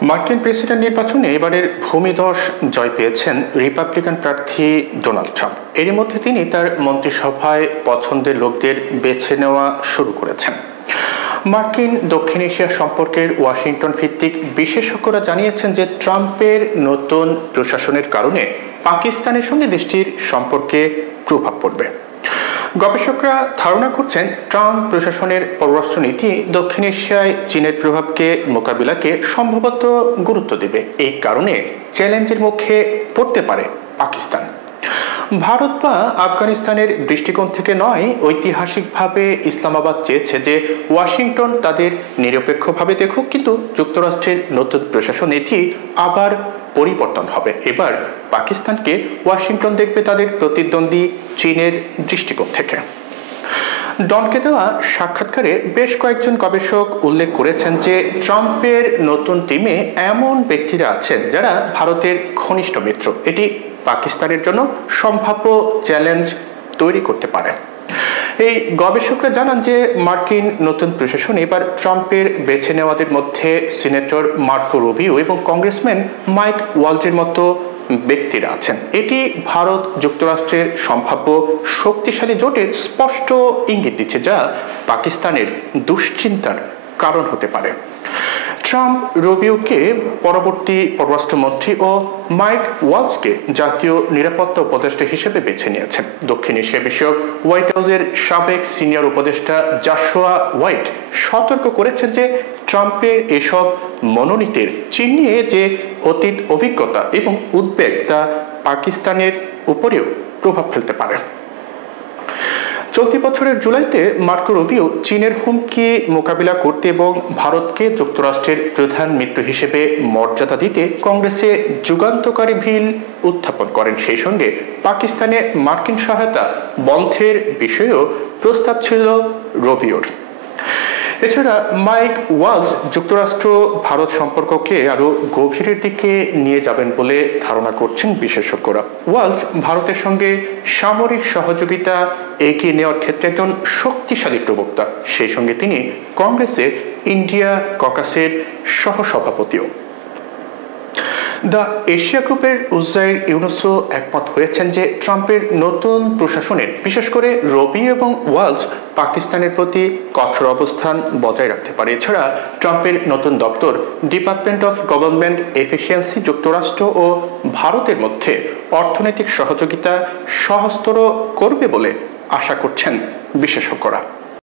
মার্কিন প্রেসিডেন্ট নির্বাচনে এবারের ভূমিধস জয় পেয়েছেন রিপাবলিকান প্রার্থী ডোনাল্ড ট্রাম্প। এরই মধ্যে তিনি তার মন্ত্রিসভায় পছন্দের লোকদের বেছে নেওয়া শুরু করেছেন। মার্কিন দক্ষিণ এশিয়া সম্পর্কের ওয়াশিংটন ভিত্তিক বিশেষজ্ঞরা জানিয়েছেন যে ট্রাম্পের নতুন প্রশাসনের কারণে পাকিস্তানের সঙ্গে দেশটির সম্পর্কে প্রভাব পড়বে। গবেষকরা ধারণা করছেন ট্রাম্প প্রশাসনের পররাষ্ট্রনীতি দক্ষিণ এশিয়ায় চীনের প্রভাবকে মোকাবিলাকে সম্ভবত গুরুত্ব দেবে। এই কারণে চ্যালেঞ্জের মুখে পড়তে পারে পাকিস্তান। ভারত বা আফগানিস্তানের দৃষ্টিকোণ থেকে নয়, ঐতিহাসিকভাবে ইসলামাবাদ চেয়েছে যে ওয়াশিংটন তাদের নিরপেক্ষভাবে দেখুক, কিন্তু যুক্তরাষ্ট্রের নতুন প্রশাসন নীতি আবার পরিবর্তন হবে। এবার পাকিস্তানকে ওয়াশিংটন দেখবে তাদের প্রতিদ্বন্দ্বী চীনের দৃষ্টিকোণ থেকে। ডনকে দেওয়া সাক্ষাৎকারে বেশ কয়েকজন গবেষক উল্লেখ করেছেন যে ট্রাম্পের নতুন টিমে এমন ব্যক্তিরা আছেন যারা ভারতের ঘনিষ্ঠ মিত্র। এটি পাকিস্তানের জন্য সম্ভাব্য চ্যালেঞ্জ তৈরি করতে পারে। এই গবেষকরা জানান যে মার্কিন নতুন প্রশাসন এবার ট্রাম্পের বেছে নেওয়াদের মধ্যে সিনেটর মার্কো রুবিও এবং কংগ্রেসম্যান মাইক ওয়ালজের মতো ব্যক্তিরা আছেন। এটি ভারত যুক্তরাষ্ট্রের সম্ভাব্য শক্তিশালী জোটের স্পষ্ট ইঙ্গিত দিচ্ছে, যা পাকিস্তানের দুশ্চিন্তার কারণ হতে পারে। ট্রাম্প রুবিওকে পরবর্তী পররাষ্ট্রমন্ত্রী ও মাইক ওয়ালজকে জাতীয় নিরাপত্তা উপদেষ্টা হিসেবে বেছে নিয়েছেন। দক্ষিণ এশিয়া বিষয়ক হোয়াইট হাউসের সাবেক সিনিয়র উপদেষ্টা জাশোয়া হোয়াইট সতর্ক করেছেন যে ট্রাম্পের এসব মনোনীতের চীন নিয়ে যে অতীত অভিজ্ঞতা এবং উদ্বেগ তা পাকিস্তানের উপরেও প্রভাব ফেলতে পারে। চলতি বছরের জুলাইতে মার্কো রুবিও চীনের হুমকি মোকাবিলা করতে এবং ভারতকে যুক্তরাষ্ট্রের প্রধান মিত্র হিসেবে মর্যাদা দিতে কংগ্রেসে যুগান্তকারী বিল উত্থাপন করেন। সেই সঙ্গে পাকিস্তানে মার্কিন সহায়তা বন্ধের বিষয়েও প্রস্তাব ছিল রুবিওর। এছাড়া মাইক ওয়ালজ যুক্তরাষ্ট্র ভারত সম্পর্ককে আরো গভীরের দিকে নিয়ে যাবেন বলে ধারণা করছেন বিশেষজ্ঞরা। ওয়ালজ ভারতের সঙ্গে সামরিক সহযোগিতা এগিয়ে নেওয়ার ক্ষেত্রে একজন শক্তিশালী প্রবক্তা। সেই সঙ্গে তিনি কংগ্রেসের ইন্ডিয়া ককাসের সহসভাপতিও। দ্য এশিয়া গ্রুপের উজাইর ইউনুসও একমত হয়েছেন যে ট্রাম্পের নতুন প্রশাসনের বিশেষ করে রুবিও এবং ওয়ালজ পাকিস্তানের প্রতি কঠোর অবস্থান বজায় রাখতে পারে। এছাড়া ট্রাম্পের নতুন দপ্তর ডিপার্টমেন্ট অফ গভর্নমেন্ট এফিসিয়েন্সি যুক্তরাষ্ট্র ও ভারতের মধ্যে অর্থনৈতিক সহযোগিতা সহজতর করবে বলে আশা করছেন বিশেষজ্ঞরা।